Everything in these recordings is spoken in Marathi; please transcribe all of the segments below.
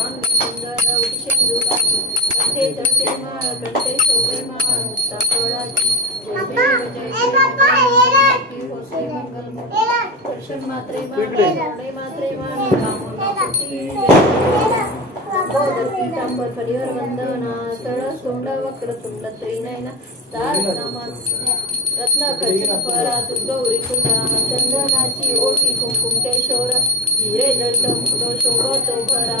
सर्वांग सुंदर विषेंदुराची कंठे चढते माळ कंठे शोभे माळ मुक्ता फळाची जय देव हो श्री मंगल दर्शन मात्रे मात्रे मात्रे पीतांबर परिवर वंदना तळ सोंड वक्रतुंड त्रिनयना रत्न खचित फरात गौरी कुंडा चंदनाची ओटी कुंकुम केशोर हिरे जडित मुकुट शोभतो भरा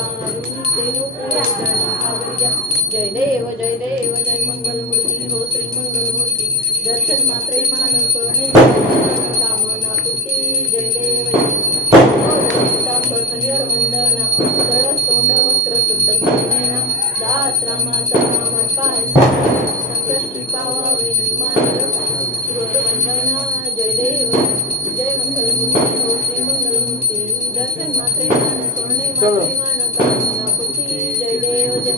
जय देव जय मंगल मूर्ती हो श्री मंगल मूर्ती दर्शन मात्रे मान सोने कामना पूर्ती जय देव परिवर वंदना तळ सोंड वक्रतुंड त्रिनयना दास रामाचा मनपाल संकष्टी पावावे वंदना जय देव जय मंगल मूर्ती हो श्री मंगल मूर्ती दर्शन मात्रे मान सोने मात्रे मान कामना पूर्ती जय देव जय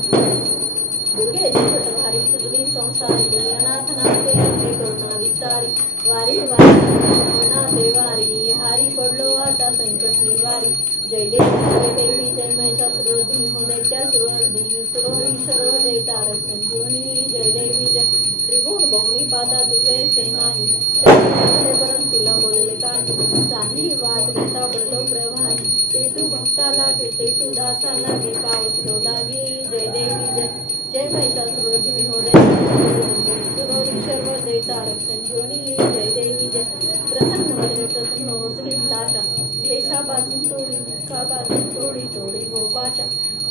दुर्गे भारी सुजली संसारी अनाथनाथे आपले करुणा विसारी वारी वारी देवारी हारी पडलो आता संकट निवारी जय देवी जय महिषासुरवधी हो दैत्यासुरवधी सुरोरी सर्व जय तारक संजीवनी जय देवी जय त्रिगुण बहुनी पाता तुझे से नाही परंतु तुला बोलले काही साही वाद घेता बडलो प्रवाही ते तू भक्ता लागे ते तू दासा लागे पावस लोदागी जय देवी जय जय महिषासुरवधी हो सुरोरी सर्व जय तारक संजीवनी जय देवी जय प्रसन्न हो श्री लाशा क्लेशापासून सोडी दुःखापासून तोडी हो पाशा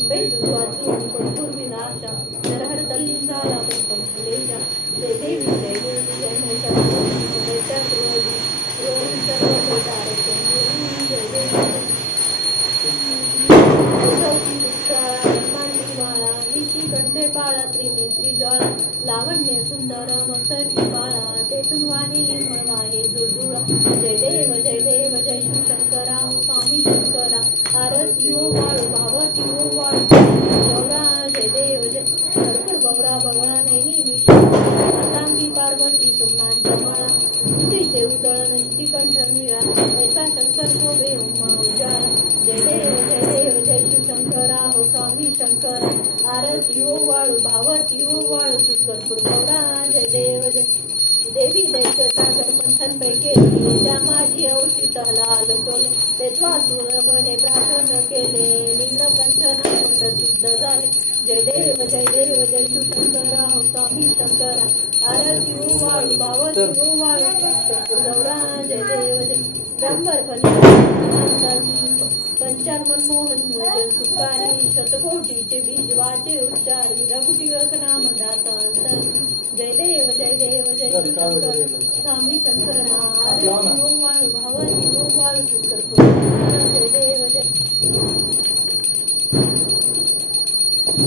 बेतू वाचून पडपूर विनाशा नरहर तल्ली झाला पण फुलेशा जय देवी जय महिषासुरवधी दैत्यासुरवधी सुरोरी सर्व जय तारक संजीवनी जय देवी कंठे पाळा त्रिनेत्री ज्वाळा लावण्य सुंदर मस्तकी बाळा तेथून वाहिली वाहे जुळजुळा जय देव जय शिवशंकरा स्वामी शंकरा आरती ओ वाळू भावती ओ वाळू बवळा जय देव जय भरपूर बवळा बवळा नेहमी मी मातांगी पार्वती सोमनांच्या माळा स्तुतीचे उदळण श्रीकंठ निळा ऐसा शंकर शोभे उमा उजाळा जय देव जय शिवशंकरा हो स्वामी शंकरा आरती ओ वाळू भावती ओ वाळू भरपूर बवळा जय देव जय देवी दैत्य सागर मंथन पैके त्या माझी औषी तहला लटोले तेथवासुर बने प्रार्थना केले नीलकंठन प्रसिद्ध झाले जय देव जय शिवशंकरा हो स्वामी शंकरा आरती ओ वाळू भावती ओ वाळू भरपूर बवळा जय देव जय ब्रह्मर पंचार मनमोहन भोजन सुखारी शतकोटीचे बीज वाचे उच्चारी रघुटिळक नाम दाता जय देव जय स्वामी शंकरा आरती ओ वाळू भावती ओ वाळू जय देव जय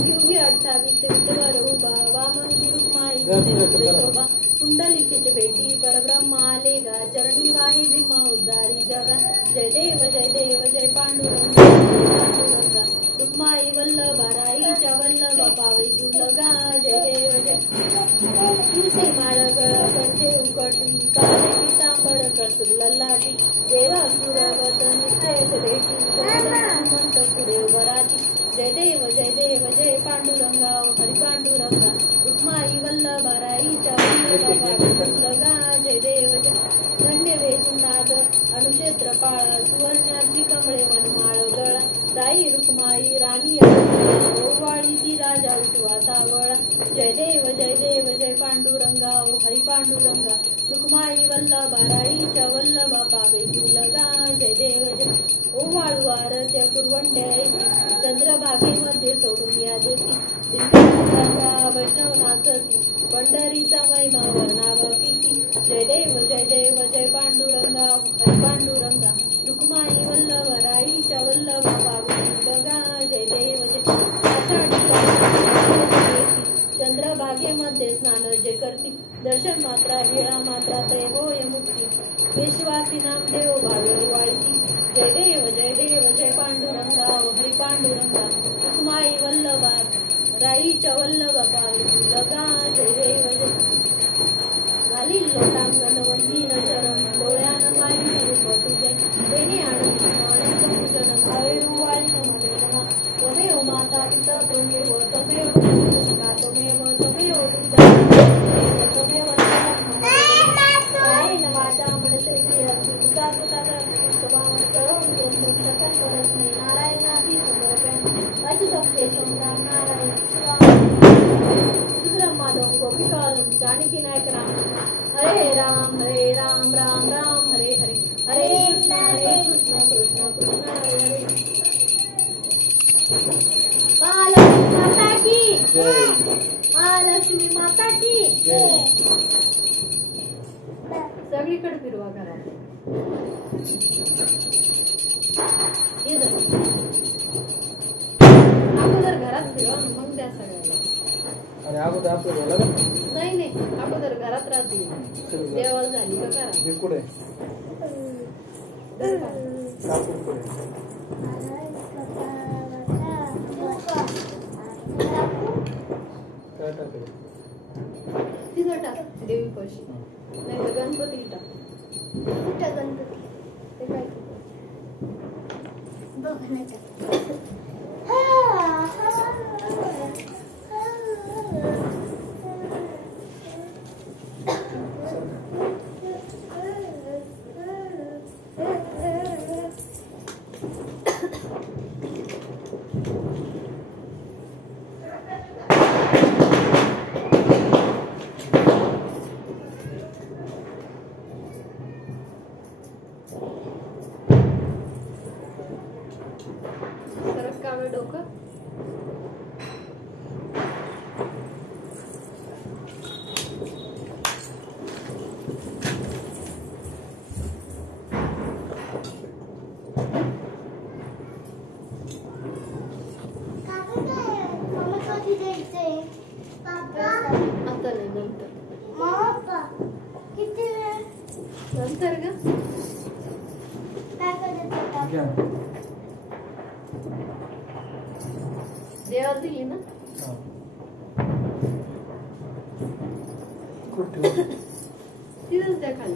युगी 28 विठ्ठल उभा वामन रुक्माई शोभा कुंडलिकेचे भेटी परब्रह्मा आले गा चरणी वाही भीमा उद्धारी जगा जय देव जय पांडुरंग रुक्माई वल्लभा राईच्या वल्लभ पावे जुलगा जय देव जय तुझे माळ गळा कंठे उकटी काळे पितांबर कर्तुर ललाटी देवा सुरवत निश्चयच भेटी मंत पुढे वराती जय देव जय पांडुरंगा हरी पांडुरंगा रुक्माई वल्लभा राईच्या लगा जय देव जय धन्य वेदुनाद अनुक्षेत्र पाळा सुवर्णाची कमळे वनमाळ गळा राई रुक्माई राणी ओवाळी ती राजा उठवा सावळा जय देव जय पांडुरंगा ओ हरी पांडुरंगा रुक्माई वल्लभा राईच्या वल्लभा पावे जुलगा जय देव जय ओवाळू आरत्या कुरवंड्या चंद्रभागेमध्ये सोडून या देती वैष्णव नाचती पंढरीचा महिमा वर्णाव किती जय देव जय पांडुरंगा हरी पांडुरंगा रुक्माई वल्लभ राईच्या वल्लभ पावगा जय देव चंद्रभागेमध्ये स्नान जे करती दर्शन मात्रा वेळा मात्रा तय होय मुक्ती विश्वासी नामदेव भावे वाळती जय देव जय पांडुरंगा हरी पांडुरंगा रुक्माई वल्लभा राईच्या वल्लभ पावगा जय देव जय घाली लोटांगण वंदीन चरण डोळ्यान माई रूप तुझे बेने आनंद पूजन भावे वाळी त्वमेव माता माता पिता त्वमेव त्वमेव सखा त्वमेव त्वमेव त्वमेव कायेन वाचा मनसेन्द्रियर्बुद्धिर्वा परस्मै नारायणादि समर्पयामि अच्युतं केशवं राम नारायण सुंदरम माधवं गोपिकालं जानकी नायक राम हरे राम राम राम हरे हरे हरे कृष्ण कृष्ण कृष्ण हरे हरे महालक्ष्मी माता की जय महालक्ष्मी माता की जय सगळीकडे फिरवा घरात अगोदर घरात फिरवा मग त्या सगळ्याला आणि अगोदर आपलं झालं का नाही अगोदर घरात राहते देवाला झाली का घरात हे कुठे कापूर कुठे काय टाकलं तिथं टाक देवी पाशी नाही तर गणपती टाक कुठं गणपती ते काय बघ नाही सरक कावं डोकं आता नाही नंतर नंतर का देवाला दिली ना तिथंच द्या खाली